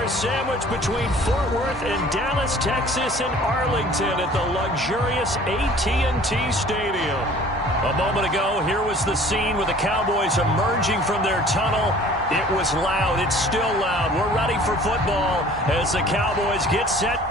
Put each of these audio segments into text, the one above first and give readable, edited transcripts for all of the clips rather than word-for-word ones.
two-star sandwich between Fort Worth and Dallas, Texas, and Arlington at the luxurious AT&T Stadium. A moment ago, here was the scene with the Cowboys emerging from their tunnel. It was loud. It's still loud. We're ready for football as the Cowboys get set.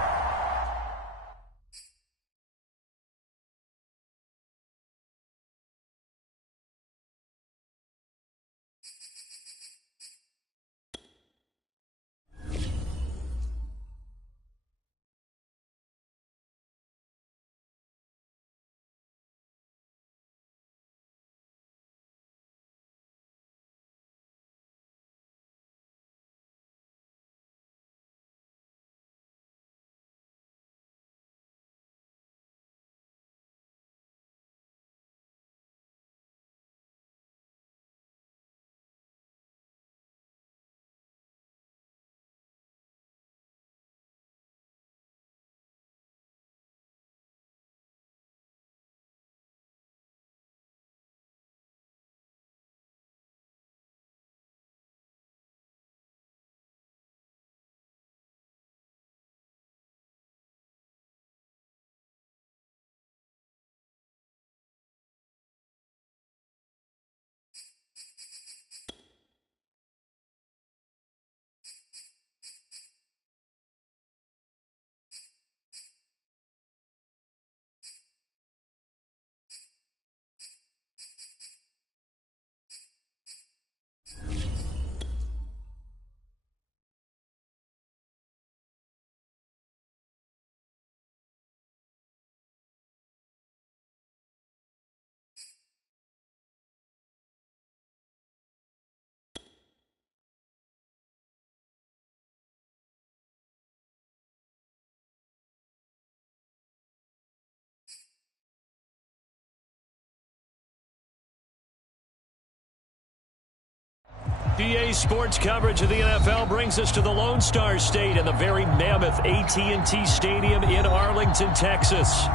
EA Sports coverage of the NFL brings us to the Lone Star State and the very mammoth AT&T Stadium in Arlington, Texas.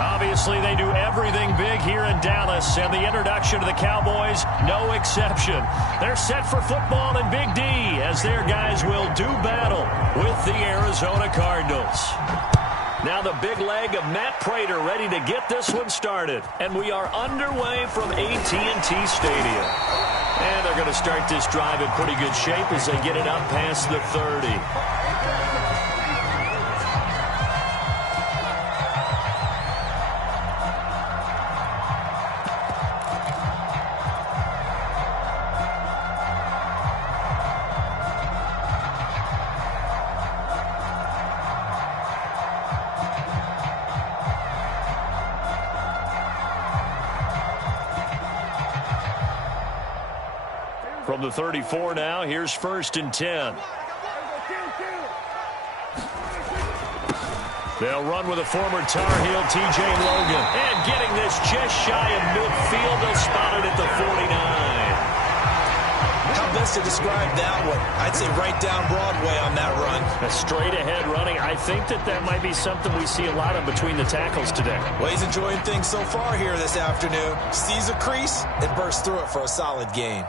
Obviously, they do everything big here in Dallas, and the introduction to the Cowboys, no exception. They're set for football in Big D as their guys will do battle with the Arizona Cardinals. Now the big leg of Matt Prater ready to get this one started. And we are underway from AT&T Stadium. And they're going to start this drive in pretty good shape as they get it up past the 30. From the 34 now, here's 1st and 10. They'll run with a former Tar Heel, T.J. Logan. And getting this just shy of midfield, they'll spot it at the 49. How best to describe that one? I'd say right down Broadway on that run. A straight-ahead running. I think that might be something we see a lot of between the tackles today. Well, he's enjoying things so far here this afternoon. Sees a crease and bursts through it for a solid gain.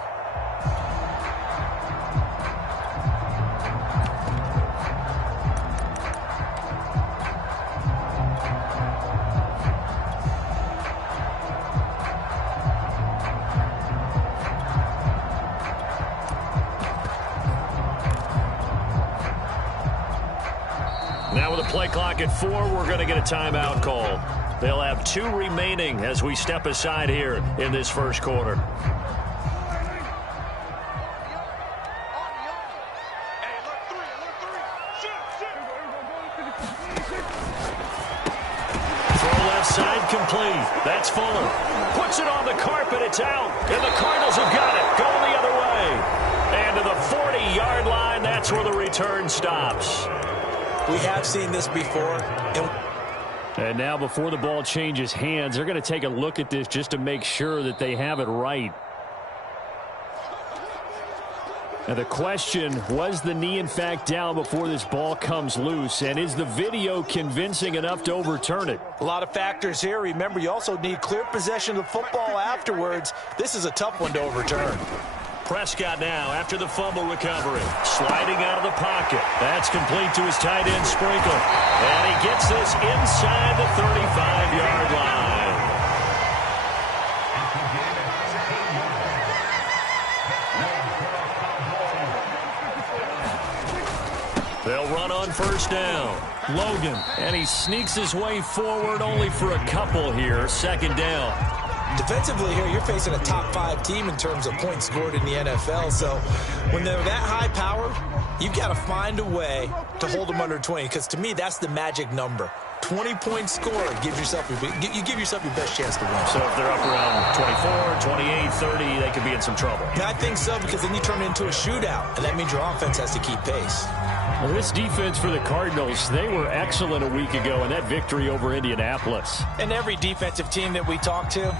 Now with a play clock at 4, we're going to get a timeout call. They'll have 2 remaining as we step aside here in this first quarter. Throw left side complete. That's Fuller. Puts it on the carpet. It's out. And the Cardinals have got it. Going the other way. And to the 40-yard line, that's where the return stops. We have seen this before. And now before the ball changes hands, they're going to take a look at this just to make sure that they have it right. And the question, was the knee in fact down before this ball comes loose? And is the video convincing enough to overturn it? A lot of factors here. Remember, you also need clear possession of the football afterwards. This is a tough one to overturn. Prescott now after the fumble recovery. Sliding out of the pocket. That's complete to his tight end, Sprinkle. And he gets this inside the 35-yard line. They'll run on first down. Logan, and he sneaks his way forward only for a couple here. Second down. Defensively here, you're facing a top 5 team in terms of points scored in the NFL. So when they're that high powered, you've got to find a way to hold them under 20. Because to me, that's the magic number. 20-point score gives yourself you give yourself your best chance to win. So if they're up around 24, 28, 30, they could be in some trouble. I think so, because then you turn it into a shootout, and that means your offense has to keep pace. Well, this defense for the Cardinals, they were excellent a week ago in that victory over Indianapolis. And every defensive team that we talk to,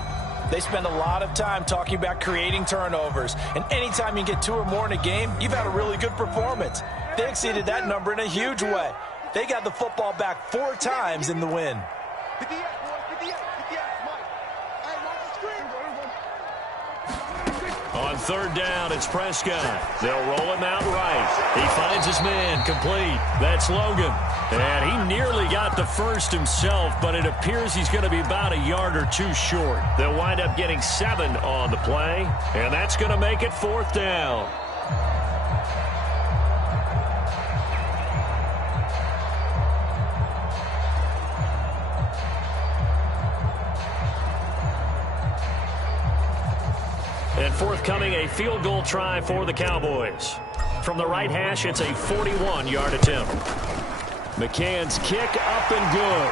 they spend a lot of time talking about creating turnovers. And anytime you get 2 or more in a game, you've had a really good performance. They exceeded that number in a huge way. They got the football back 4 times in the win. On third down, it's Prescott. They'll roll him out right. He finds his man, complete. That's Logan. And he nearly got the first himself, but it appears he's going to be about a yard or 2 short. They'll wind up getting 7 on the play, and that's going to make it 4th down. And forthcoming, a field goal try for the Cowboys. From the right hash, it's a 41-yard attempt. McCann's kick up and good.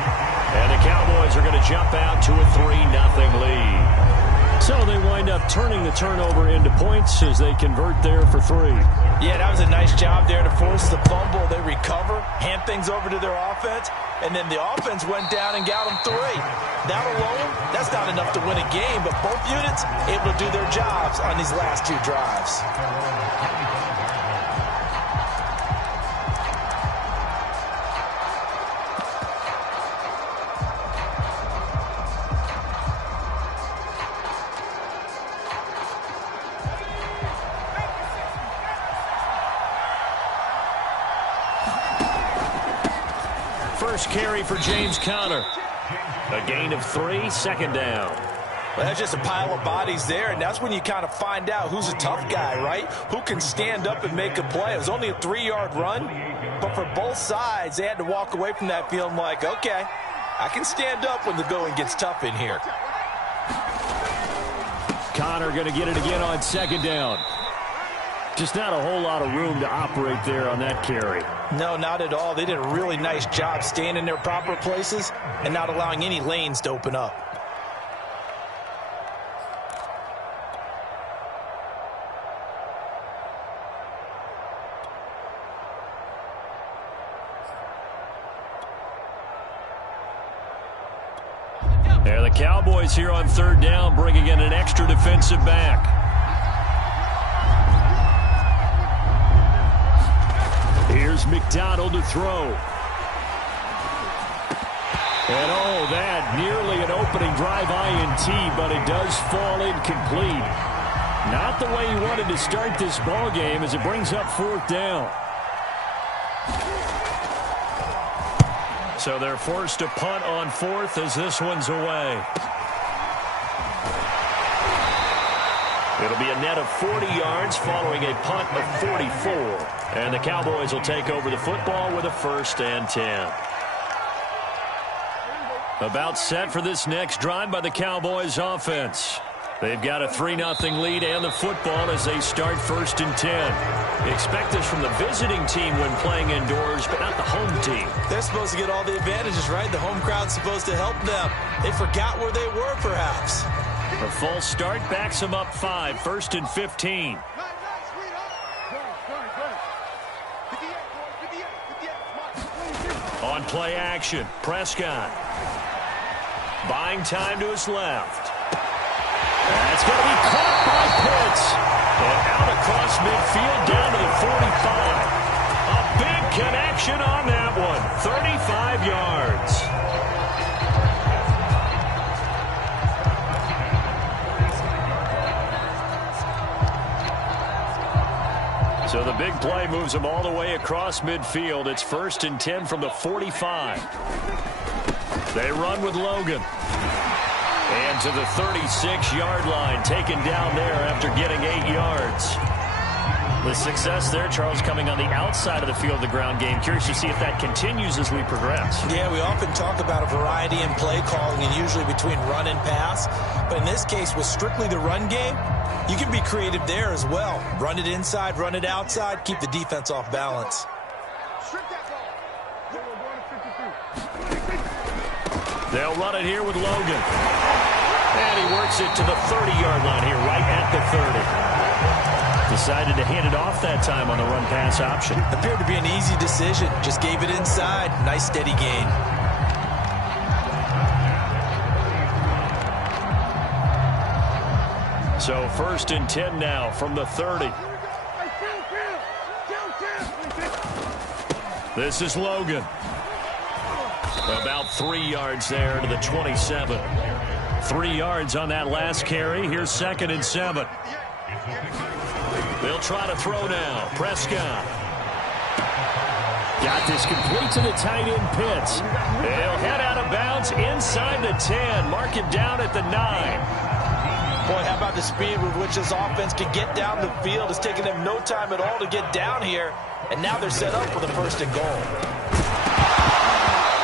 And the Cowboys are going to jump out to a 3-0 lead. So they wind up turning the turnover into points as they convert there for 3. Yeah, that was a nice job there to force the fumble. They recover, hand things over to their offense, and then the offense went down and got them 3. That alone, that's not enough to win a game, but both units able to do their jobs on these last 2 drives. First carry for James Conner. A gain of 3, second down. Well, that's just a pile of bodies there, and that's when you kind of find out who's a tough guy, right? Who can stand up and make a play. It was only a 3-yard run, but for both sides, they had to walk away from that feeling like, okay, I can stand up when the going gets tough in here. Conner going to get it again on second down. Just not a whole lot of room to operate there on that carry. No, not at all. They did a really nice job staying in their proper places and not allowing any lanes to open up. There the Cowboys here on third down, bringing in an extra defensive back. Here's McDonald to throw. And oh, that nearly an opening drive INT, but it does fall incomplete. Not the way he wanted to start this ball game as it brings up 4th down. So they're forced to punt on 4th as this one's away. It'll be a net of 40 yards following a punt of 44. And the Cowboys will take over the football with a 1st and 10. About set for this next drive by the Cowboys offense. They've got a 3-0 lead and the football as they start 1st and 10. Expect this from the visiting team when playing indoors, but not the home team. They're supposed to get all the advantages, right? The home crowd's supposed to help them. They forgot where they were, perhaps. A false start backs them up 5, 1st and 15. On play action, Prescott. Buying time to his left. That's going to be caught by Pitts. And out across midfield down to the 45. A big connection on that one. 35 yards. So the big play moves them all the way across midfield. It's 1st and 10 from the 45. They run with Logan. And to the 36-yard line, taken down there after getting 8 yards. The success there, Charles, coming on the outside of the field, the ground game. Curious to see if that continues as we progress. Yeah, we often talk about a variety in play calling and usually between run and pass. But in this case, with strictly the run game, you can be creative there as well. Run it inside, run it outside, keep the defense off balance. They'll run it here with Logan. And he works it to the 30-yard line here, right at the 30. Decided to hand it off that time on the run-pass option. Appeared to be an easy decision. Just gave it inside. Nice steady gain. So 1st and 10 now from the 30. This is Logan. About 3 yards there to the 27. 3 yards on that last carry. Here's 2nd and 7. They'll try to throw now. Prescott. Got this complete to the tight end Pitts. They'll head out of bounds inside the 10. Mark it down at the 9. Boy, how about the speed with which this offense can get down the field? It's taking them no time at all to get down here. And now they're set up for the 1st and goal.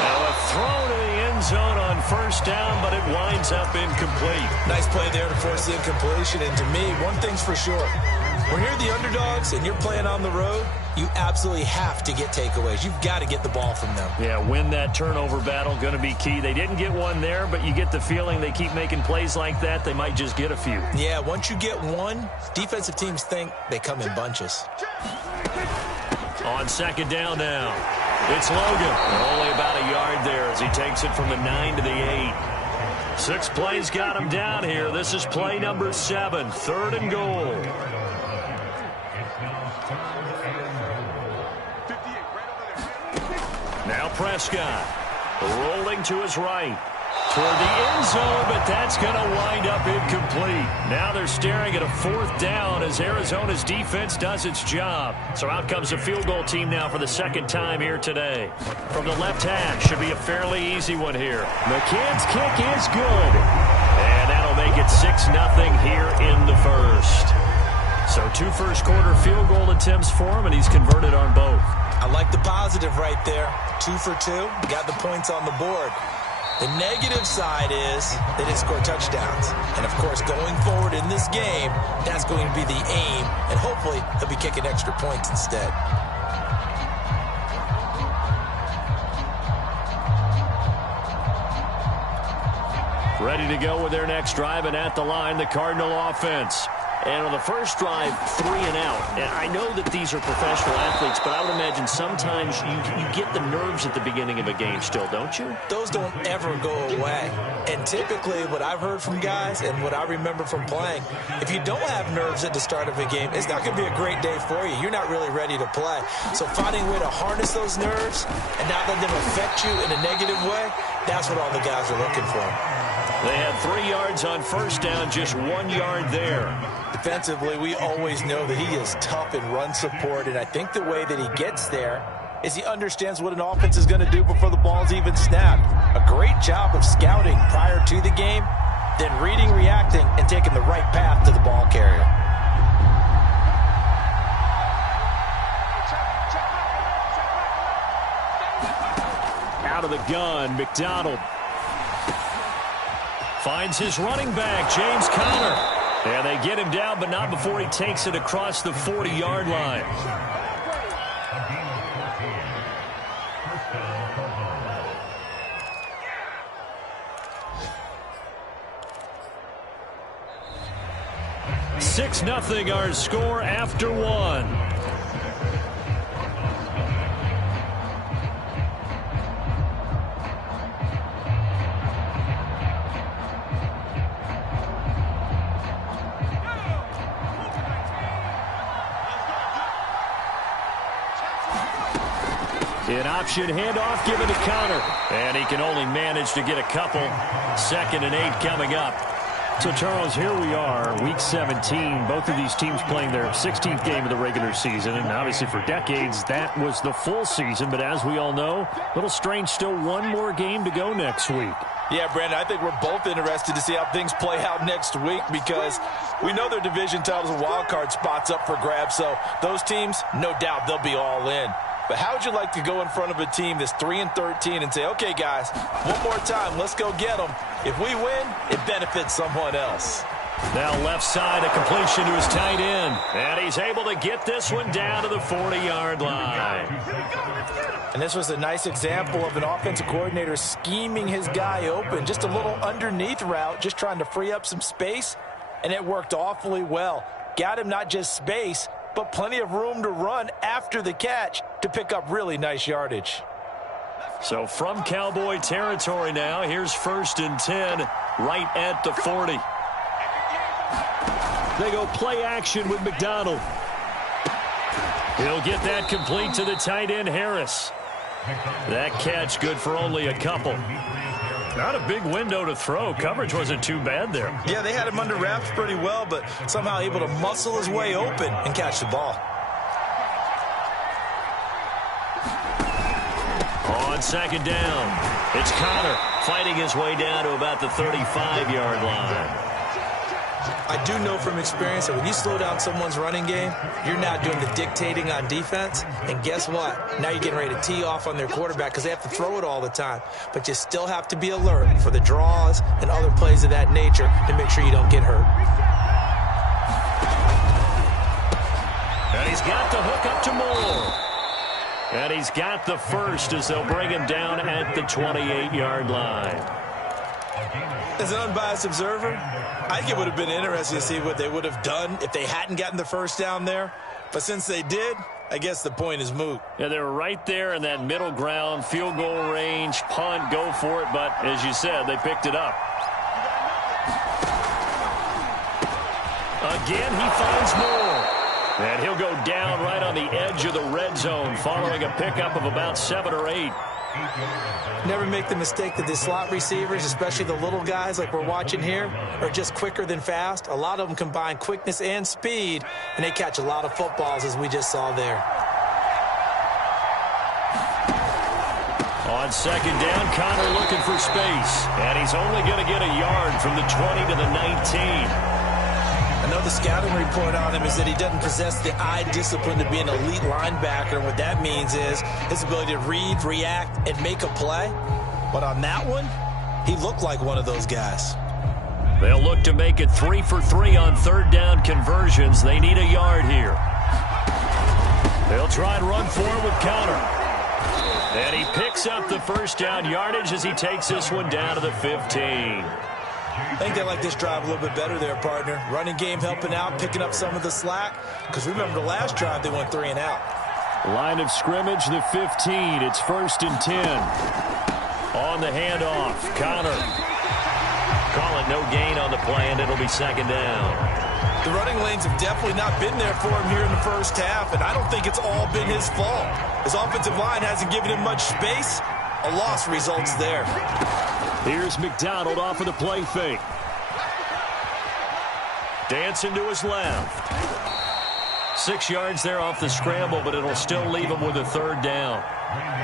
Now a throw to the end zone on 1st down, but it winds up incomplete. Nice play there to force the incompletion. And to me, one thing's for sure. When you're the underdogs and you're playing on the road, you absolutely have to get takeaways. You've got to get the ball from them. Yeah, win that turnover battle, going to be key. They didn't get one there, but you get the feeling they keep making plays like that, they might just get a few. Yeah, once you get one, defensive teams think they come in bunches. On 2nd down now, it's Logan. Only about a yard there as he takes it from the 9 to the 8. 6 plays got him down here. This is play number 7, 3rd and goal. Now Prescott rolling to his right toward the end zone, but that's going to wind up incomplete. Now they're staring at a 4th down as Arizona's defense does its job. So out comes the field goal team now for the 2nd time here today. From the left hash, should be a fairly easy one here. McCann's kick is good. And that'll make it 6-0 here in the 1st. So 2 first-quarter field goal attempts for him, and he's converted on both. I like the positive right there. 2 for 2. Got the points on the board. The negative side is they didn't score touchdowns. And, of course, going forward in this game, that's going to be the aim. And hopefully they'll be kicking extra points instead. Ready to go with their next drive, and at the line, the Cardinal offense. And on the first drive, 3 and out. And I know that these are professional athletes, but I would imagine sometimes you get the nerves at the beginning of a game still, don't you? Those don't ever go away. And typically what I've heard from guys and what I remember from playing, if you don't have nerves at the start of a game, it's not going to be a great day for you. You're not really ready to play. So finding a way to harness those nerves and not let them affect you in a negative way, that's what all the guys are looking for. They had 3 yards on 1st down, just 1 yard there. Defensively, we always know that he is tough in run support, and I think the way that he gets there is he understands what an offense is going to do before the ball's even snapped. A great job of scouting prior to the game, then reading, reacting, and taking the right path to the ball carrier. Out of the gun, McDonald finds his running back, James Conner. And they get him down, but not before he takes it across the 40-yard line. Six 6-0 our score after 1. An option handoff given to Conner. And he can only manage to get a couple. 2nd and 8 coming up. So, Charles, here we are, Week 17. Both of these teams playing their 16th game of the regular season. And obviously for decades, that was the full season. But as we all know, a little strange, still one more game to go next week. Yeah, Brandon, I think we're both interested to see how things play out next week because we know their division titles and wild card spots up for grabs. So those teams, no doubt they'll be all in. But how would you like to go in front of a team that's 3-13 and say, okay, guys, one more time, let's go get them. If we win, it benefits someone else. Now left side, a completion to his tight end. And he's able to get this one down to the 40-yard line. And this was a nice example of an offensive coordinator scheming his guy open. Just a little underneath route, just trying to free up some space. And it worked awfully well. Got him not just space, but plenty of room to run after the catch to pick up really nice yardage. So from Cowboy territory now, here's 1st and 10 right at the 40. They go play action with McDonald. He'll get that complete to the tight end, Harris. That catch good for only a couple. Not a big window to throw. Coverage wasn't too bad there. Yeah, they had him under wraps pretty well, but somehow able to muscle his way open and catch the ball. On 2nd down, it's Connor fighting his way down to about the 35-yard line. I do know from experience that when you slow down someone's running game, you're not doing the dictating on defense. And guess what? Now you're getting ready to tee off on their quarterback because they have to throw it all the time. But you still have to be alert for the draws and other plays of that nature to make sure you don't get hurt. And he's got the hook up to Moore. And he's got the first as they'll bring him down at the 28-yard line. As an unbiased observer, I think it would have been interesting to see what they would have done if they hadn't gotten the first down there. But since they did, I guess the point is moot. Yeah, they were right there in that middle ground, field goal range, punt, go for it. But as you said, they picked it up. Again, he finds Moore. And he'll go down right on the edge of the red zone following a pickup of about 7 or 8. Never make the mistake that the slot receivers, especially the little guys like we're watching here, are just quicker than fast. A lot of them combine quickness and speed, and they catch a lot of footballs, as we just saw there. On 2nd down, Connor looking for space. And he's only going to get a yard from the 20 to the 19. I know the scouting report on him is that he doesn't possess the eye discipline to be an elite linebacker. And what that means is his ability to read, react, and make a play. But on that one, he looked like one of those guys. They'll look to make it 3 for 3 on 3rd down conversions. They need a yard here. They'll try and run forward with Connor. And he picks up the 1st down yardage as he takes this one down to the 15. I think they like this drive a little bit better there, partner. Running game helping out, picking up some of the slack. Because remember the last drive, they went 3 and out. Line of scrimmage, the 15. It's 1st and 10. On the handoff, Connor. Call it no gain on the play, and it'll be 2nd down. The running lanes have definitely not been there for him here in the first half, and I don't think it's all been his fault. His offensive line hasn't given him much space. A loss results there. Here's McDonald off of the play fake. Dancing to his left. 6 yards there off the scramble, but it'll still leave him with a 3rd down.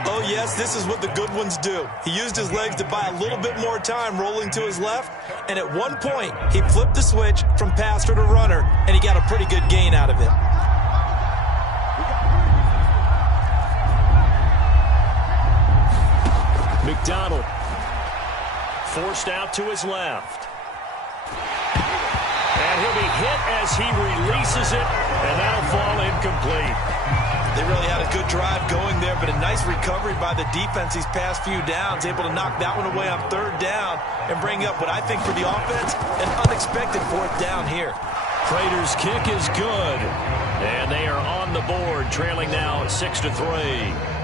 Oh, yes, this is what the good ones do. He used his legs to buy a little bit more time rolling to his left, and at one point, he flipped the switch from passer to runner, and he got a pretty good gain out of it. McDonald forced out to his left. And he'll be hit as he releases it, and that'll fall incomplete. They really had a good drive going there, but a nice recovery by the defense these past few downs, able to knock that one away on 3rd down and bring up what I think for the offense, an unexpected 4th down here. Prater's kick is good, and they are on the board, trailing now 6-3.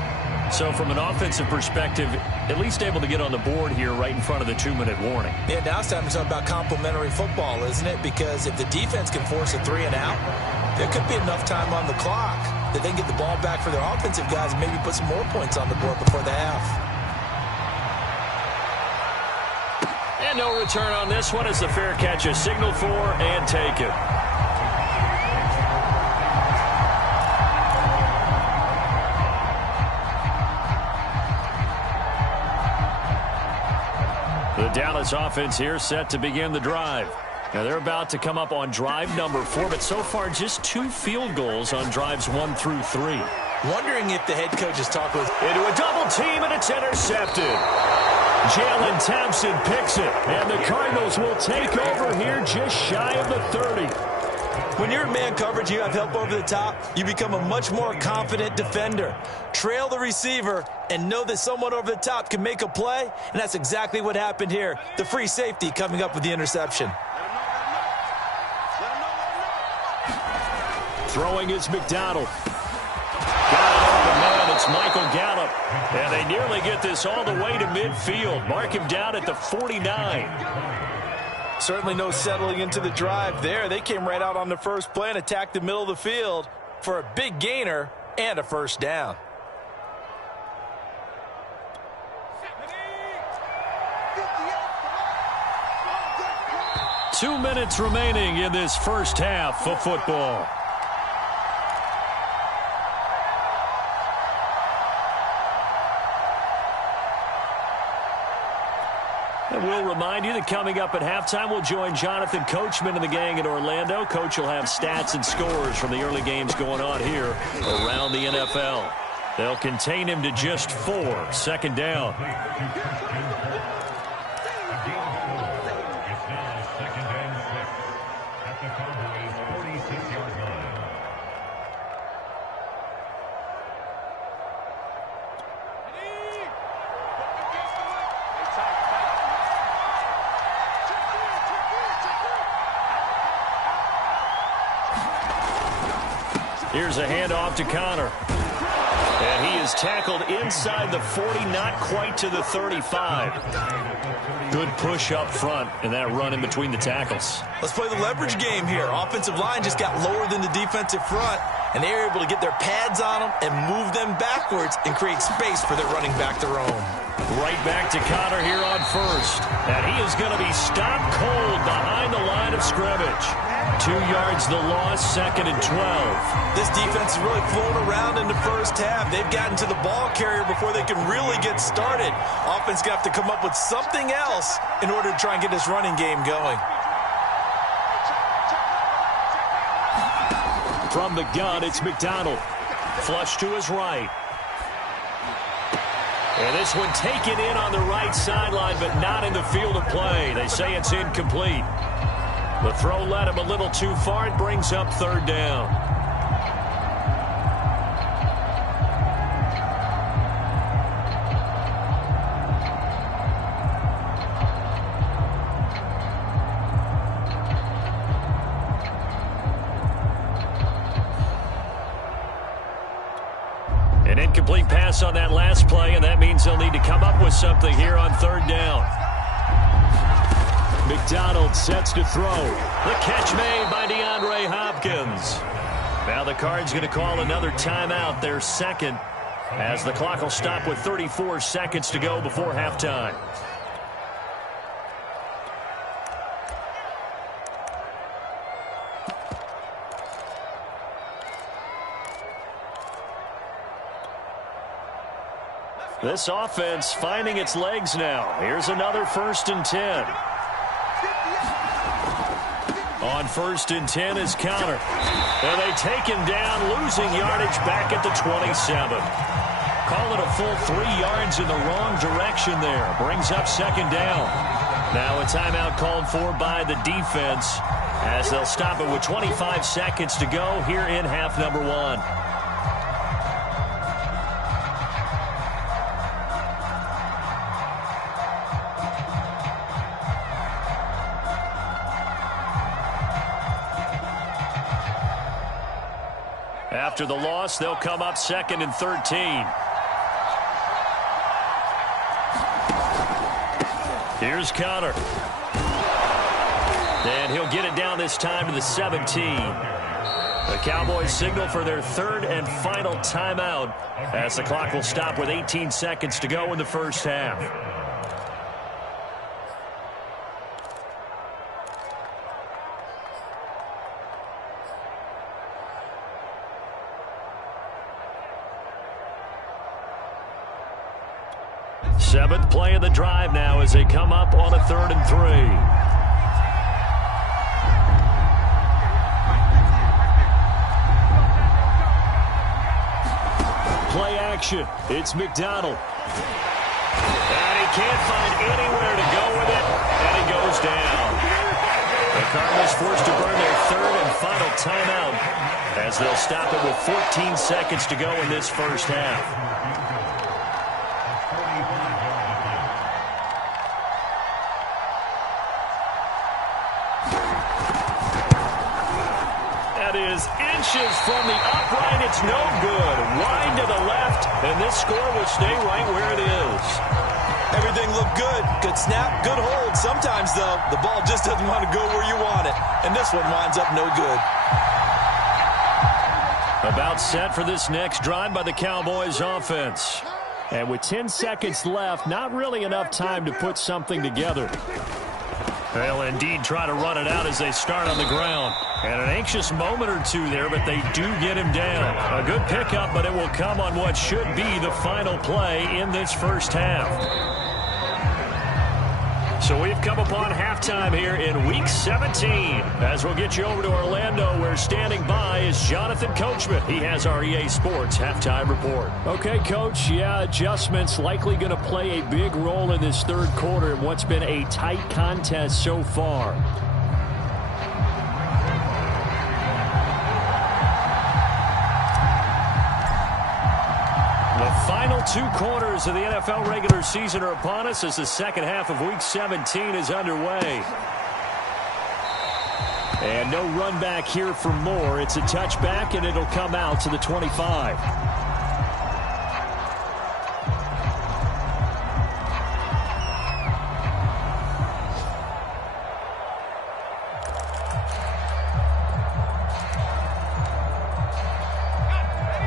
So from an offensive perspective, at least able to get on the board here right in front of the 2-minute warning. Yeah, now it's time to talk about complementary football, isn't it? Because if the defense can force a 3 and out, there could be enough time on the clock that they can get the ball back for their offensive guys and maybe put some more points on the board before the half. And no return on this one as the fair catch is signaled for and taken. The Dallas offense here set to begin the drive. Now they're about to come up on drive number 4, but so far just 2 field goals on drives 1 through 3. Wondering if the head coach is talking with... Into a double team, and it's intercepted. Jalen Thompson picks it, and the Cardinals will take over here just shy of the 30. When you're in man coverage, you have help over the top, you become a much more confident defender. Trail the receiver and know that someone over the top can make a play, and that's exactly what happened here. The free safety coming up with the interception. Throwing is McDonald. Got it open, man. It's Michael Gallup. And they nearly get this all the way to midfield. Mark him down at the 49. Certainly no settling into the drive there. They came right out on the first play and attacked the middle of the field for a big gainer and a first down. Two minutes remaining in this first half of football. And we'll remind you that coming up at halftime, we'll join Jonathan Coachman and the gang in Orlando. Coach will have stats and scores from the early games going on here around the NFL. They'll contain him to just 4. Second down. Here's a handoff to Connor. And he is tackled inside the 40, not quite to the 35. Good push up front and that run in between the tackles. Let's play the leverage game here. Offensive line just got lower than the defensive front, and they were able to get their pads on them and move them backwards and create space for their running back to roam. Right back to Connor here on first. And he is going to be stopped cold behind the line of scrimmage. 2 yards the loss, 2nd and 12. This defense is really flown around in the first half. They've gotten to the ball carrier before they can really get started. Offense going to have to come up with something else in order to try and get this running game going. From the gun, it's McDonald. Flush to his right. And this one taken in on the right sideline, but not in the field of play. They say it's incomplete. The throw led him a little too far. It brings up 3rd down. An incomplete pass on that last play, and that means they'll need to come up with something here on 3rd down. McDonald sets to throw. The catch made by DeAndre Hopkins. Now the Cards going to call another timeout, their second, as the clock will stop with 34 seconds to go before halftime. This offense finding its legs now. Here's another 1st and 10. On 1st and 10 is Connor. And they take him down, losing yardage back at the 27. Call it a full 3 yards in the wrong direction there. Brings up 2nd down. Now a timeout called for by the defense as they'll stop it with 25 seconds to go here in half number 1. After the loss, they'll come up 2nd and 13. Here's Connor. And he'll get it down this time to the 17. The Cowboys signal for their 3rd and final timeout as the clock will stop with 18 seconds to go in the first half. Seventh play of the drive now as they come up on a 3rd and 3. Play action. It's McDonald. And he can't find anywhere to go with it, and he goes down. The Cardinals forced to burn their 3rd and final timeout as they'll stop it with 14 seconds to go in this first half. Is inches from the upright. It's no good. Wide to the left, and this score will stay right where it is. Everything looked good. Good snap, good hold. Sometimes, though, the ball just doesn't want to go where you want it, and this one winds up no good. About set for this next drive by the Cowboys offense. And with 10 seconds left, not really enough time to put something together. They'll indeed try to run it out as they start on the ground. And an anxious moment or two there, but they do get him down. A good pickup, but it will come on what should be the final play in this first half. So we've come upon halftime here in Week 17. As we'll get you over to Orlando, where standing by is Jonathan Coachman. He has our EA Sports Halftime Report. Okay, Coach, adjustments likely going to play a big role in this third quarter in what's been a tight contest so far. Final 2 quarters of the NFL regular season are upon us as the second half of Week 17 is underway. And no run back here for Moore. It's a touchback, and it'll come out to the 25.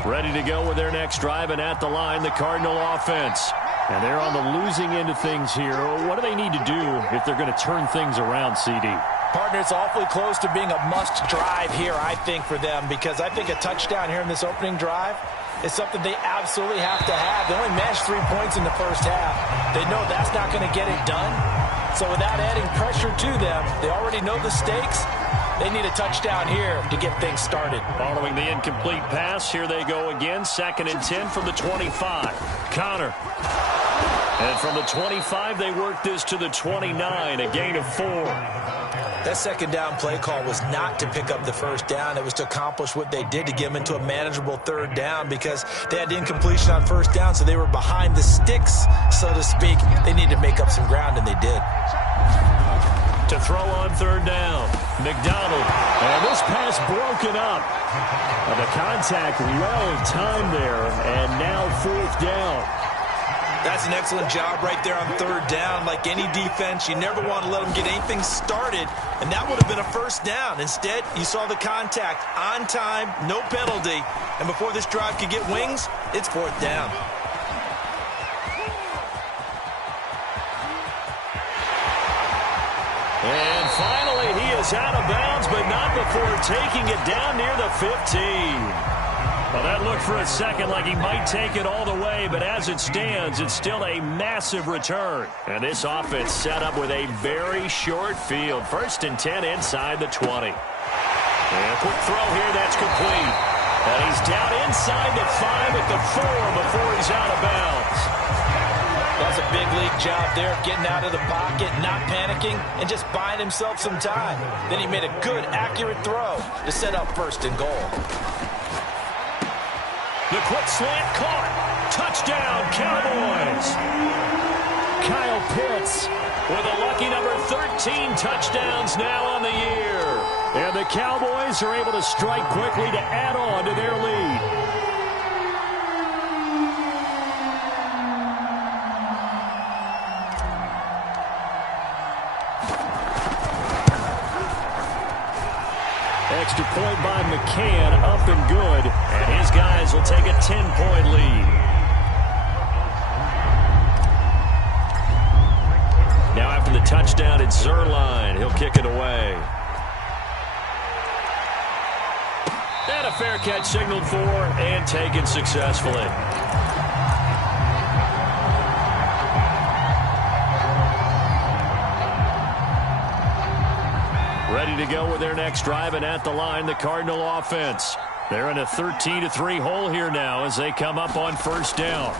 Ready to go with their next drive, and at the line, the Cardinal offense. And they're on the losing end of things here. What do they need to do if they're going to turn things around, CD? Partner, it's awfully close to being a must drive here, I think, for them, because I think a touchdown here in this opening drive is something they absolutely have to have. They only managed 3 points in the first half. They know that's not going to get it done. So without adding pressure to them, they already know the stakes. They need a touchdown here to get things started. Following the incomplete pass, here they go again. 2nd and 10 from the 25. Connor. And from the 25, they work this to the 29, a gain of 4. That second down play call was not to pick up the first down. It was to accomplish what they did to get them into a manageable third down because they had incompletion on first down, so they were behind the sticks, so to speak. They needed to make up some ground, and they did. To throw on third down, McDonald. And this pass broken up. And the contact well timed there, and now 4th down. That's an excellent job right there on third down. Like any defense, you never want to let them get anything started, and that would have been a first down. Instead, you saw the contact on time, no penalty, and before this drive could get wings, it's 4th down. And finally, he is out of bounds, but not before taking it down near the 15. Well, that looked for a second like he might take it all the way, but as it stands, it's still a massive return. And this offense set up with a very short field. 1st and 10 inside the 20. And a quick throw here, that's complete. And he's down inside the 5 at the 4 before he's out of bounds. That's a big league job there, getting out of the pocket, not panicking, and just buying himself some time. Then he made a good, accurate throw to set up 1st and goal. The quick slant caught. Touchdown, Cowboys. Kyle Pitts with a lucky number 13 touchdowns now on the year. And the Cowboys are able to strike quickly to add on to their lead. Extra point by McCann, up and good. And his guys will take a 10-point lead. Now after the touchdown, it's Zuerlein. He'll kick it away. And a fair catch signaled for and taken successfully. Ready to go with their next drive, and at the line, the Cardinal offense. They're in a 13-3 hole here now as they come up on first down.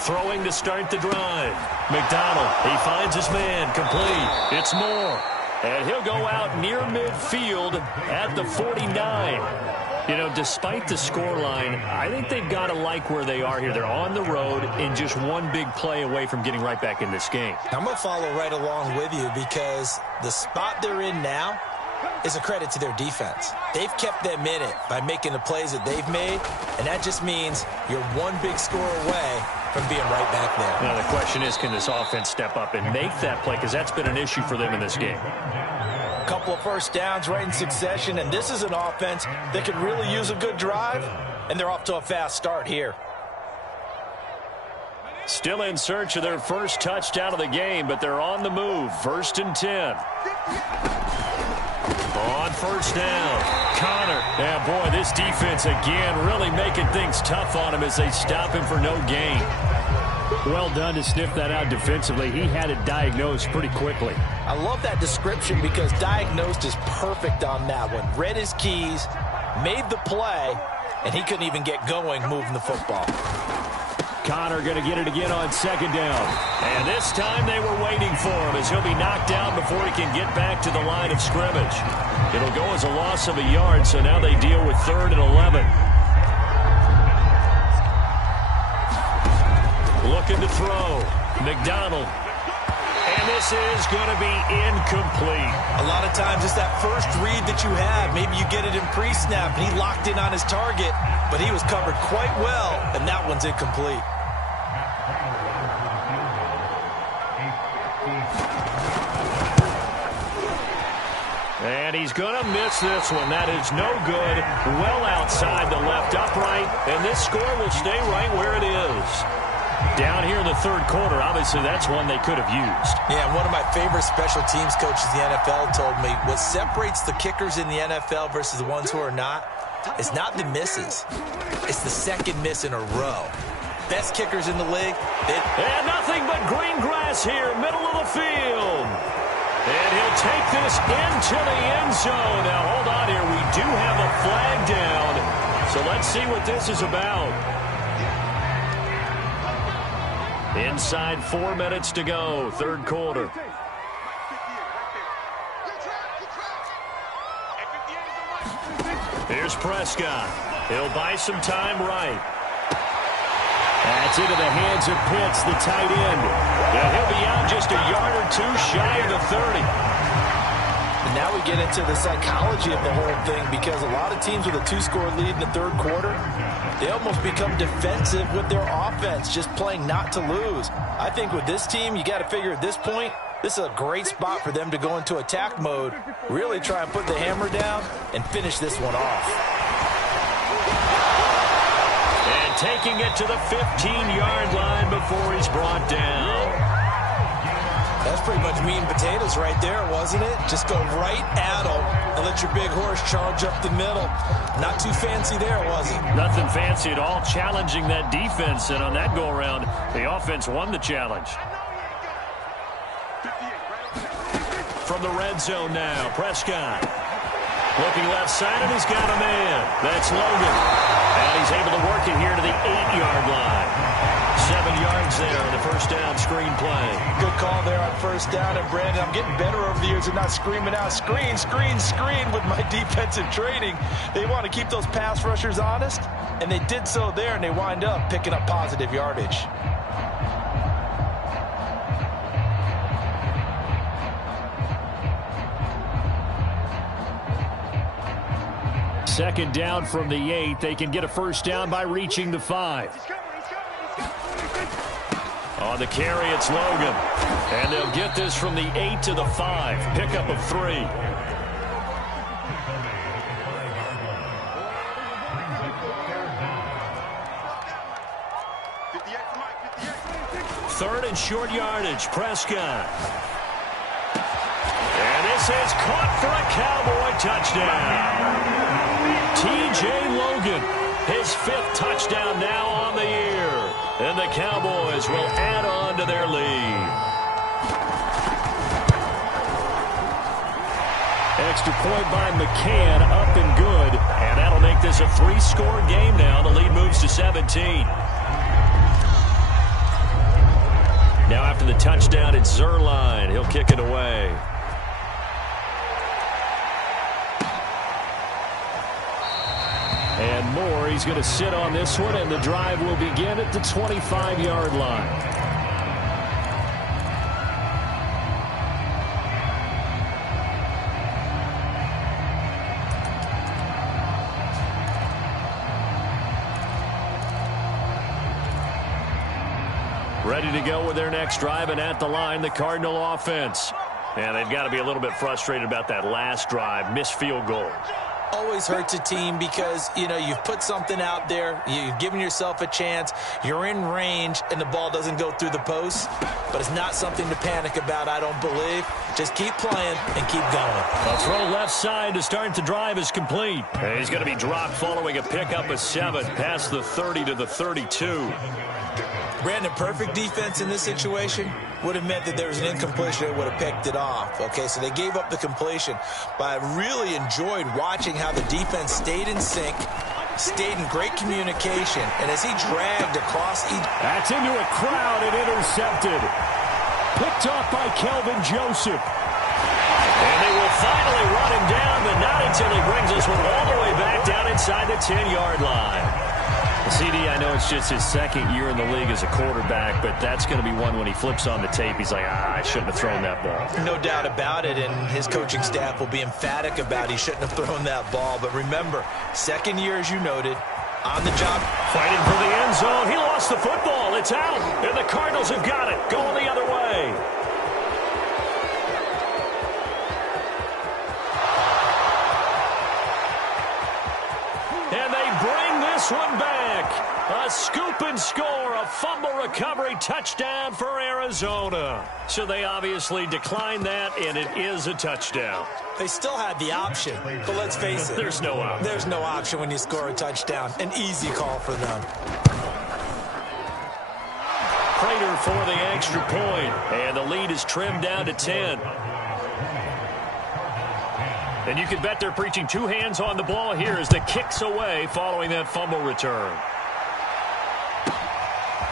Throwing to start the drive. McDonald, he finds his man, complete. It's Moore. And he'll go out near midfield at the 49. You know, despite the scoreline, I think they've got to like where they are here. They're on the road and just one big play away from getting right back in this game. I'm going to follow right along with you because the spot they're in now is a credit to their defense. They've kept them in it by making the plays that they've made, and that just means you're one big score away from being right back there. Now, the question is, can this offense step up and make that play? Because that's been an issue for them in this game. Couple of first downs right in succession, and this is an offense that could really use a good drive, and they're off to a fast start here. Still in search of their first touchdown of the game, but they're on the move. 1st and 10. On first down, Connor. Yeah, boy, this defense again really making things tough on him as they stop him for no gain. Well done to sniff that out defensively. He had it diagnosed pretty quickly. I love that description because diagnosed is perfect on that one. Read his keys, made the play, and he couldn't even get going moving the football. Connor going to get it again on 2nd down. And this time they were waiting for him as he'll be knocked down before he can get back to the line of scrimmage. It'll go as a loss of a yard, so now they deal with 3rd and 11. Looking to throw. McDonald. And this is going to be incomplete. A lot of times it's that first read that you have. Maybe you get it in pre-snap, and he locked in on his target, but he was covered quite well, and that one's incomplete. And he's going to miss this one. That is no good. Well outside the left upright, and this score will stay right where it is. Down here in the 3rd quarter, obviously that's one they could have used. Yeah, one of my favorite special teams coaches in the NFL told me what separates the kickers in the NFL versus the ones who are not is not the misses. It's the second miss in a row. Best kickers in the league. And nothing but green grass here, middle of the field. And he'll take this into the end zone. Now, hold on here. We do have a flag down. So let's see what this is about. Inside 4 minutes to go, 3rd quarter. Here's Prescott. He'll buy some time right. That's into the hands of Pitts, the tight end. And he'll be out just a yard or two shy of the 30. And now we get into the psychology of the whole thing because a lot of teams with a 2-score lead in the 3rd quarter, they almost become defensive with their offense, just playing not to lose. I think with this team, you got to figure at this point, this is a great spot for them to go into attack mode, really try and put the hammer down and finish this one off. And taking it to the 15-yard line before he's brought down. That's pretty much meat and potatoes right there, wasn't it? Just go right at them and let your big horse charge up the middle. Not too fancy there, was it? Nothing fancy at all, challenging that defense. And on that go-around, the offense won the challenge. From the red zone now, Prescott. Looking left side, and he's got a man. That's Logan. And he's able to work it here to the 8-yard line. 7 yards there on the first down screen play. Good call there on first down. And, Brandon, I'm getting better over the years and not screaming out, screen, screen, screen with my defensive training. They want to keep those pass rushers honest, and they did so there, and they wind up picking up positive yardage. Second down from the 8. They can get a first down by reaching the 5. On the carry, it's Logan. And they'll get this from the 8 to the 5. Pickup of 3. Third and short yardage, Prescott. And this is caught for a Cowboy touchdown. T.J. Logan, his 5th touchdown now on the year. And the Cowboys will add on to their lead. extra point by McCann, up and good. And that'll make this a 3-score game now. The lead moves to 17. Now after the touchdown, it's Zuerlein. He'll kick it away. And Moore, he's going to sit on this one, and the drive will begin at the 25-yard line. Ready to go with their next drive, and at the line, the Cardinal offense. And they've got to be a little bit frustrated about that last drive, missed field goal. Always hurts a team because, you know, you've put something out there, you've given yourself a chance, you're in range, and the ball doesn't go through the post. But it's not something to panic about, I don't believe. Just keep playing and keep going. A throw left side to start the drive is complete. And he's going to be dropped following a pickup of 7 past the 30 to the 32. Brandon, perfect defense in this situation would have meant that there was an incompletion that would have picked it off. Okay, so they gave up the completion. But I really enjoyed watching how the defense stayed in sync, stayed in great communication, and as he dragged across each... That's into a crowd and intercepted. Picked off by Kelvin Joseph. And they will finally run him down, but not until he brings this one all the way back down inside the 10-yard line. CD, I know it's just his second year in the league as a quarterback, but that's going to be one when he flips on the tape. He's like, I shouldn't have thrown that ball. No doubt about it, and his coaching staff will be emphatic about he shouldn't have thrown that ball. But remember, second year, as you noted, on the job. Fighting for the end zone. He lost the football. It's out, and the Cardinals have got it. Going the other way. And they bring this one back. A scoop and score, a fumble recovery touchdown for Arizona. So they obviously declined that, and it is a touchdown. They still had the option, but let's face it. There's no option. There's no option when you score a touchdown. An easy call for them. Prater for the extra point, and the lead is trimmed down to 10. And you can bet they're preaching 2 hands on the ball here as the kick's away following that fumble return.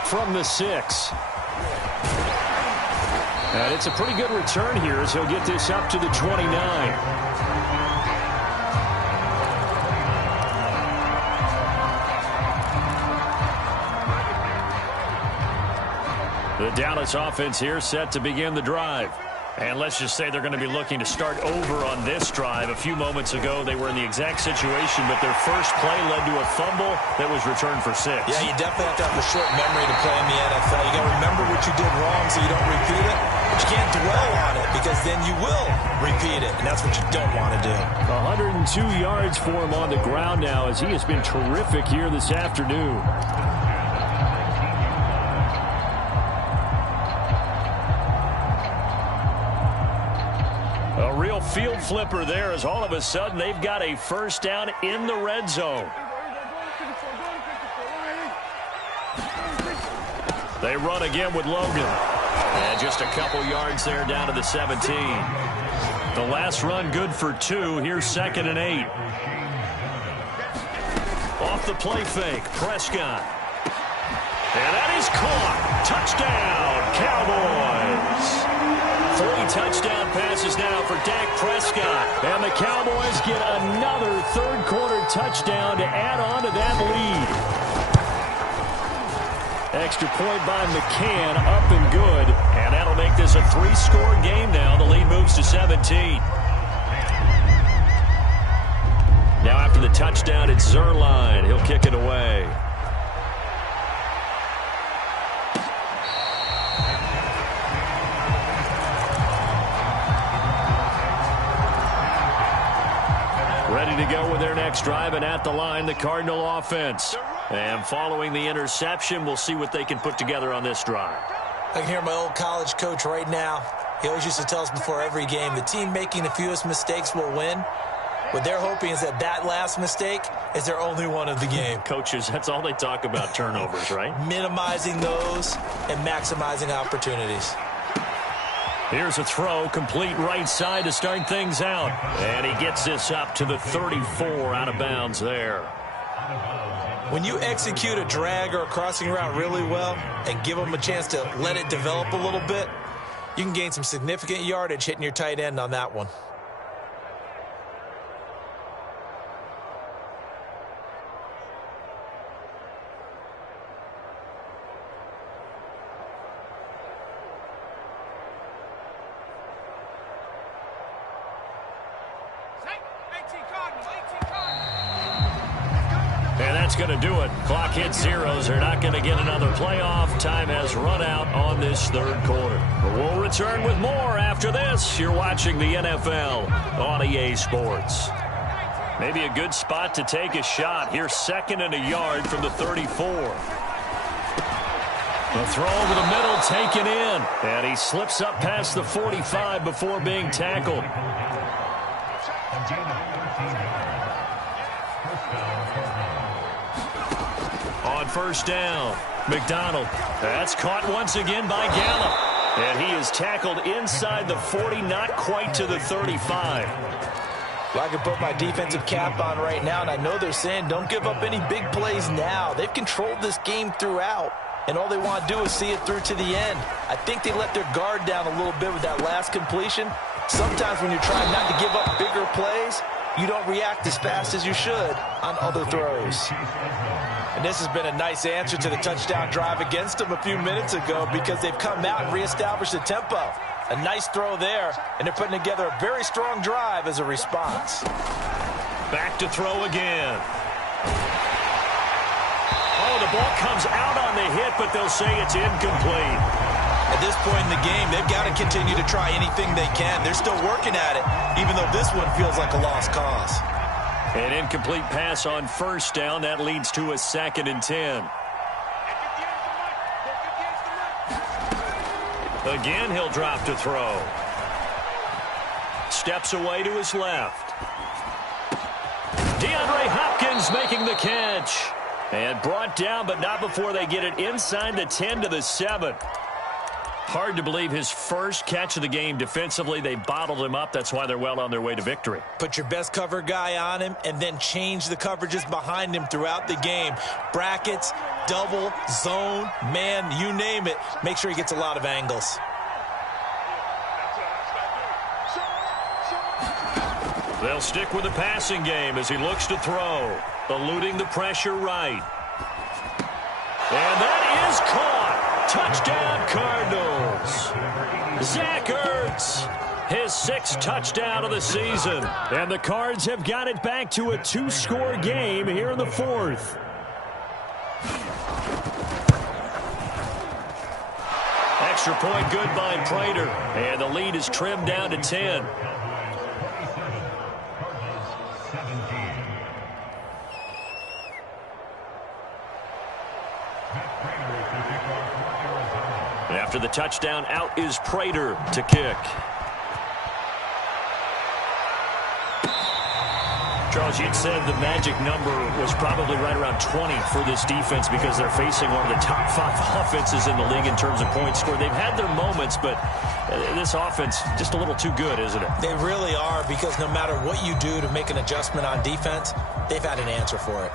From the 6. And it's a pretty good return here as he'll get this up to the 29. The Dallas offense here set to begin the drive. And let's just say they're going to be looking to start over on this drive. A few moments ago, they were in the exact situation, but their first play led to a fumble that was returned for 6. Yeah, you definitely have to have a short memory to play in the NFL. You got to remember what you did wrong so you don't repeat it. But you can't dwell on it because then you will repeat it, and that's what you don't want to do. 102 yards for him on the ground now as he has been terrific here this afternoon. A real field flipper there as all of a sudden they've got a first down in the red zone. They run again with Logan. And just a couple yards there down to the 17. The last run good for 2. Here's 2nd and 8. Off the play fake, Prescott. And that is caught. Touchdown, Cowboys. 3 touchdown passes now for Dak Prescott. And the Cowboys get another third-quarter touchdown to add on to that lead. Extra point by McCann, up and good. And that'll make this a 3-score game now. The lead moves to 17. Now after the touchdown, it's Zuerlein. He'll kick it away. Ready to go with their next drive, and at the line, the Cardinal offense. And following the interception, we'll see what they can put together on this drive. I can hear my old college coach right now. He always used to tell us before every game, the team making the fewest mistakes will win. What they're hoping is that that last mistake is their only one of the game. Coaches, that's all they talk about, turnovers, right? Minimizing those and maximizing opportunities. Here's a throw, complete right side to start things out. And he gets this up to the 34, out of bounds there. When you execute a drag or a crossing route really well and give them a chance to let it develop a little bit, you can gain some significant yardage hitting your tight end on that one. And that's going to do it. Clock hits zeros. They're not going to get another playoff. Time has run out on this third quarter. But we'll return with more after this. You're watching the NFL on EA Sports. Maybe a good spot to take a shot. Here's 2nd and a yard from the 34. The throw over the middle taken in. And he slips up past the 45 before being tackled. On first down, McDonald. That's caught once again by Gallup. And he is tackled inside the 40, not quite to the 35. Well, I can put my defensive cap on right now, and I know they're saying don't give up any big plays now. They've controlled this game throughout, and all they want to do is see it through to the end. I think they let their guard down a little bit with that last completion. Sometimes when you're trying not to give up bigger plays, you don't react as fast as you should on other throws. And this has been a nice answer to the touchdown drive against them a few minutes ago because they've come out and reestablished the tempo. A nice throw there, and they're putting together a very strong drive as a response. Back to throw again. Oh, the ball comes out on the hit, but they'll say it's incomplete. At this point in the game, they've got to continue to try anything they can. They're still working at it, even though this one feels like a lost cause. An incomplete pass on first down. That leads to a 2nd and 10. Again, he'll drop to throw. Steps away to his left. DeAndre Hopkins making the catch. And brought down, but not before they get it inside the 10 to the 7. Hard to believe his first catch of the game defensively. They bottled him up. That's why they're well on their way to victory. Put your best cover guy on him and then change the coverages behind him throughout the game. Brackets, double, zone, man, you name it. Make sure he gets a lot of angles. They'll stick with the passing game as he looks to throw. Eluding the pressure right. And that is caught. Touchdown, Cardinals. Zach Ertz, his 6th touchdown of the season. And the Cards have got it back to a 2-score game here in the 4th. Extra point good by Prater. And the lead is trimmed down to 10. After the touchdown, out is Prater to kick. Charles, you'd said the magic number was probably right around 20 for this defense because they're facing one of the top 5 offenses in the league in terms of points scored. They've had their moments, but this offense just a little too good, isn't it? They really are, because no matter what you do to make an adjustment on defense, they've had an answer for it.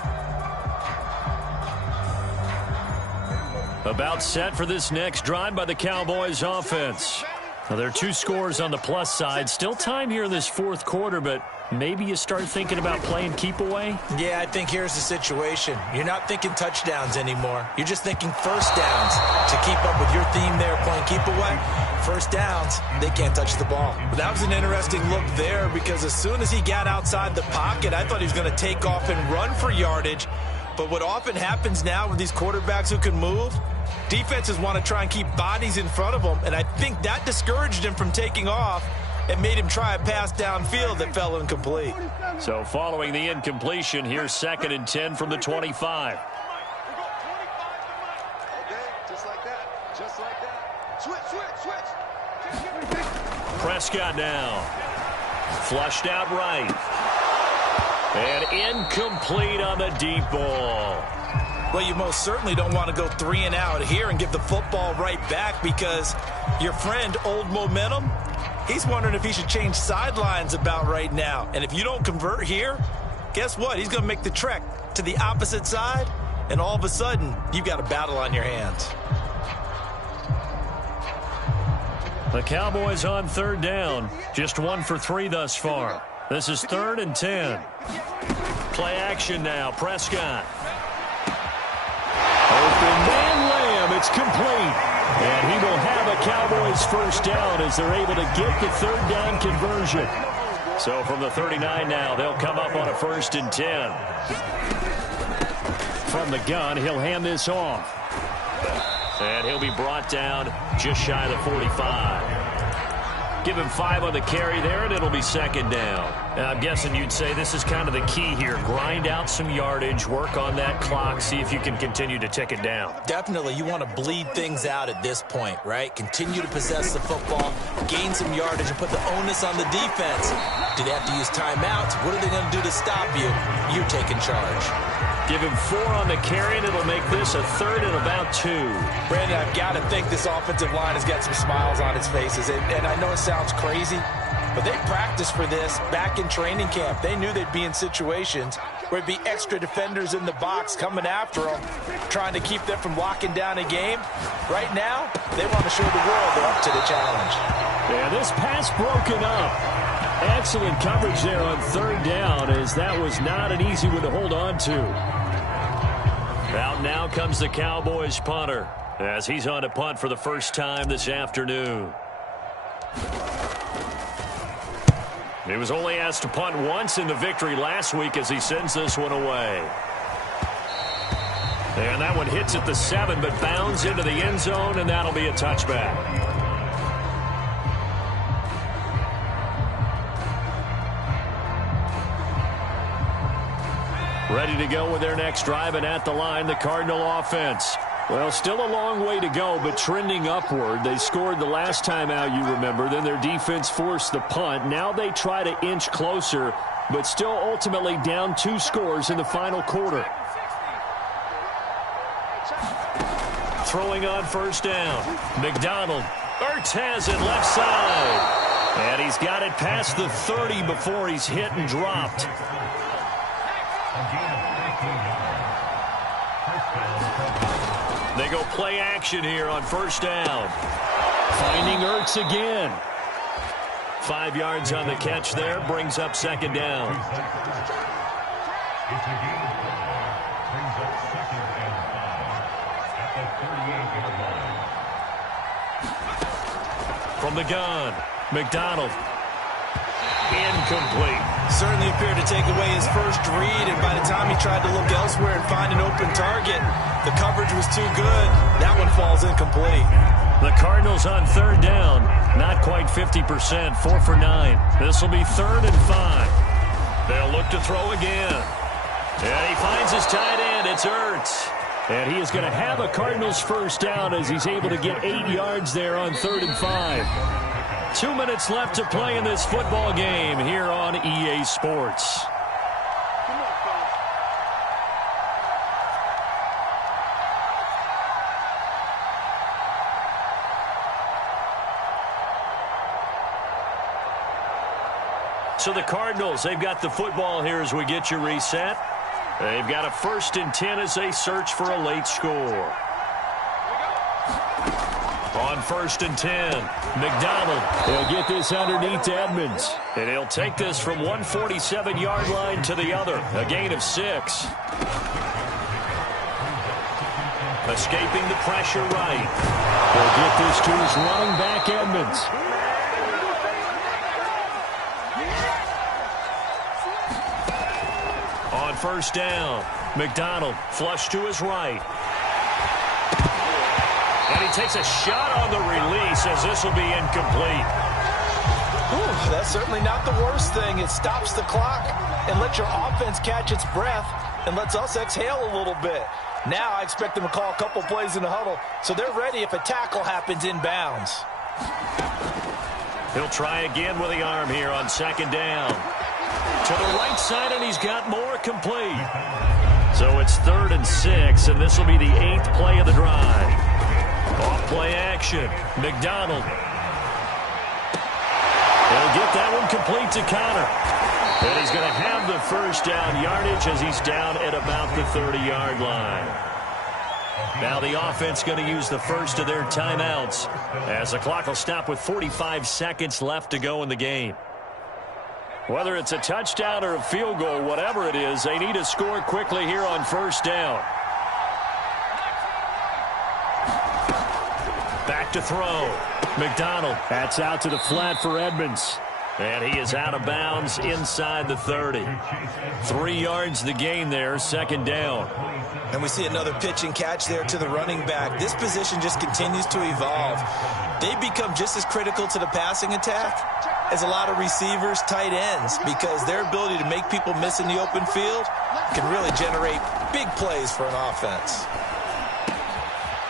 About set for this next drive by the Cowboys offense. Now, there are 2 scores on the plus side. Still time here in this 4th quarter, but maybe you start thinking about playing keep away? Yeah, I think here's the situation. You're not thinking touchdowns anymore. You're just thinking first downs. To keep up with your theme there, playing keep away, first downs, they can't touch the ball. That was an interesting look there, because as soon as he got outside the pocket, I thought he was going to take off and run for yardage. But what often happens now with these quarterbacks who can move, defenses want to try and keep bodies in front of them, and I think that discouraged him from taking off and made him try a pass downfield that fell incomplete. So following the incompletion, here's 2nd and 10 from the 25. Okay, just like that. Just like that. Switch. Prescott now. Flushed out right. And incomplete on the deep ball. Well, you most certainly don't want to go 3 and out here and give the football right back, because your friend, Old Momentum, he's wondering if he should change sidelines about right now. And if you don't convert here, guess what? He's going to make the trek to the opposite side, and all of a sudden, you've got a battle on your hands. The Cowboys on 3rd down. Just 1 for 3 thus far. This is 3rd and 10. Play action now. Prescott. Open man Lamb. It's complete. And he will have a Cowboys first down as they're able to get the 3rd down conversion. So from the 39 now, they'll come up on a 1st and 10. From the gun, he'll hand this off. And he'll be brought down just shy of the 45. Give him 5 on the carry there, and it'll be 2nd down. And I'm guessing you'd say this is kind of the key here. Grind out some yardage, work on that clock, see if you can continue to tick it down. Definitely, you want to bleed things out at this point, right? Continue to possess the football, gain some yardage, and put the onus on the defense. Do they have to use timeouts? What are they going to do to stop you? You're taking charge. Give him 4 on the carry, and it'll make this a 3rd and about 2. Brandon, I've got to think this offensive line has got some smiles on its faces. And I know it sounds crazy, but they practiced for this back in training camp. They knew they'd be in situations where it'd be extra defenders in the box coming after them, trying to keep them from locking down a game. Right now, they want to show the world they're up to the challenge. Yeah, this pass broken up. Excellent coverage there on 3rd down, as that was not an easy one to hold on to. Out now comes the Cowboys punter, as he's on to punt for the first time this afternoon. He was only asked to punt once in the victory last week as he sends this one away. And that one hits at the 7, but bounds into the end zone, and that'll be a touchback. Ready to go with their next drive, and at the line, the Cardinal offense. Well, still a long way to go, but trending upward. They scored the last time out, you remember. Then their defense forced the punt. Now they try to inch closer, but still ultimately down 2 scores in the final quarter. Throwing on 1st down. McDonald. Ertz has it left side. And he's got it past the 30 before he's hit and dropped. They go play action here on 1st down. Finding Ertz again. 5 yards on the catch there. Brings up 2nd down. From the gun, McDonald. Incomplete. Certainly appeared to take away his first read, and by the time he tried to look elsewhere and find an open target, the coverage was too good. That one falls incomplete. The Cardinals on 3rd down. Not quite 50%. 4 for 9. This will be 3rd and 5. They'll look to throw again. And he finds his tight end. It's Ertz. And he is going to have a Cardinals first down as he's able to get 8 yards there on 3rd and 5. 2 minutes left to play in this football game here on EA Sports. So the Cardinals, they've got the football here as we get you reset. They've got a 1st and 10 as they search for a late score. On 1st and 10, McDonald. He'll get this underneath to Edmonds. And he'll take this from 147-yard line to the other. A gain of 6. Escaping the pressure right. He'll get this to his running back, Edmonds. On 1st down, McDonald flush to his right. And he takes a shot on the release as this will be incomplete. Ooh, that's certainly not the worst thing. It stops the clock and lets your offense catch its breath and lets us exhale a little bit. Now I expect them to call a couple plays in the huddle so they're ready if a tackle happens inbounds. He'll try again with the arm here on 2nd down. To the right side, and he's got more complete. So it's 3rd and 6, and this will be the 8th play of the drive. Off play action. McDonald. He'll get that one complete to Connor. And he's going to have the first down yardage as he's down at about the 30-yard line. Now the offense going to use the first of their timeouts as the clock will stop with 45 seconds left to go in the game. Whether it's a touchdown or a field goal, whatever it is, they need to score quickly here on first down. Back to throw. McDonald. That's out to the flat for Edmonds. And he is out of bounds inside the 30. 3 yards the gain there, 2nd down. And we see another pitch and catch there to the running back. This position just continues to evolve. They become just as critical to the passing attack as a lot of receivers, tight ends, because their ability to make people miss in the open field can really generate big plays for an offense.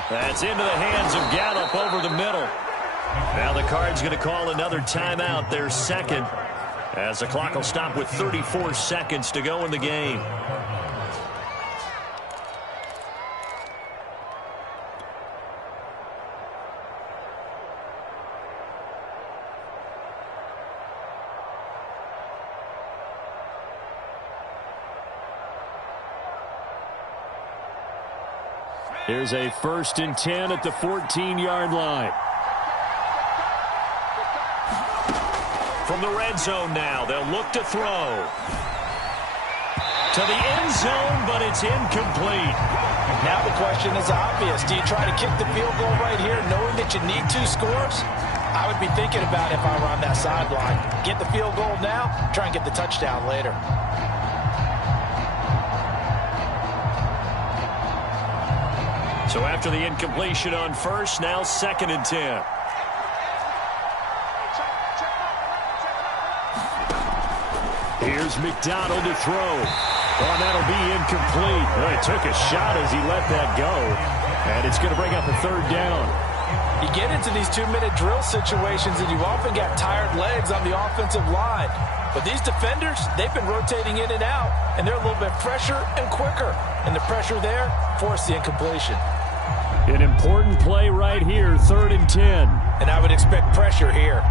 That's into the hands of Gallup over the middle. Now the Cards going to call another timeout, their 2nd, as the clock will stop with 34 seconds to go in the game. Here's a 1st and 10 at the 14-yard line. From the red zone now, they'll look to throw. To the end zone, but it's incomplete. Now the question is obvious. Do you try to kick the field goal right here knowing that you need 2 scores? I would be thinking about it if I were on that sideline. Get the field goal now, try and get the touchdown later. So after the incompletion on first, now 2nd and 10. Here's McDonald to throw. Oh, that'll be incomplete. Well, he took a shot as he let that go. And it's going to bring up a 3rd down. You get into these 2-minute drill situations and you often got tired legs on the offensive line. But these defenders, they've been rotating in and out, and they're a little bit fresher and quicker. And the pressure there forced the incompletion. An important play right here, 3rd and 10. And I would expect pressure here.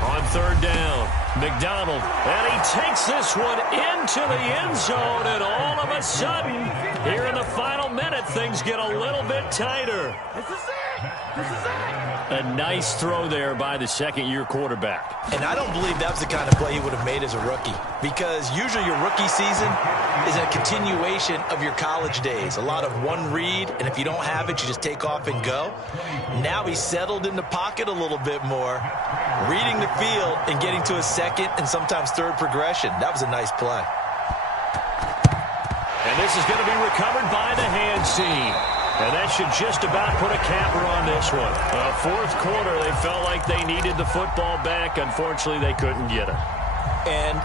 On 3rd down, McDonald, and he takes this one into the end zone, and all of a sudden, here in the final minute, things get a little bit tighter. This is it. This is it. A nice throw there by the 2nd-year quarterback. And I don't believe that was the kind of play he would have made as a rookie, because usually your rookie season is a continuation of your college days. A lot of one read, and if you don't have it, you just take off and go. Now he's settled in the pocket a little bit more, reading the field and getting to a 2nd and sometimes 3rd progression. That was a nice play. And this is going to be recovered by the hand team. And that should just about put a capper on this one. 4th quarter, they felt like they needed the football back. Unfortunately, they couldn't get it. And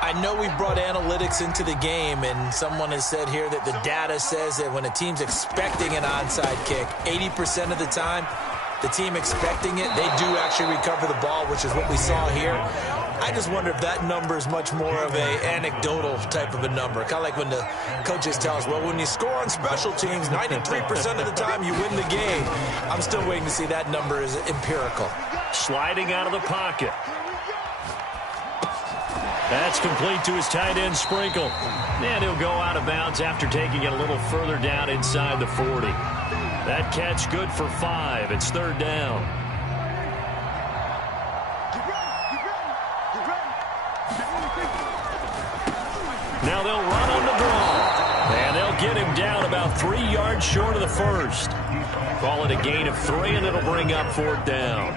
I know we brought analytics into the game, and someone has said here that the data says that when a team's expecting an onside kick, 80% of the time, the team expecting it, they do actually recover the ball, which is what we saw here. I just wonder if that number is much more of a anecdotal type of a number. Kind of like when the coaches tell us, well, when you score on special teams, 93% of the time you win the game. I'm still waiting to see that number is empirical. Sliding out of the pocket. That's complete to his tight end, Sprinkle. And he'll go out of bounds after taking it a little further down inside the 40. That catch good for 5. It's 3rd down. Now they'll run on the draw. And they'll get him down about 3 yards short of the 1st. Call it a gain of 3, and it'll bring up 4th down.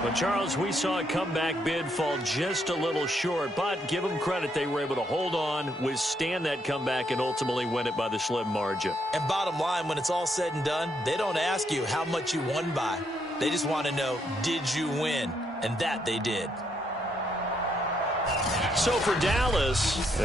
But, Charles, we saw a comeback bid fall just a little short, but give them credit, they were able to hold on, withstand that comeback, and ultimately win it by the slim margin. And bottom line, when it's all said and done, they don't ask you how much you won by. They just want to know, did you win? And that they did. So for Dallas,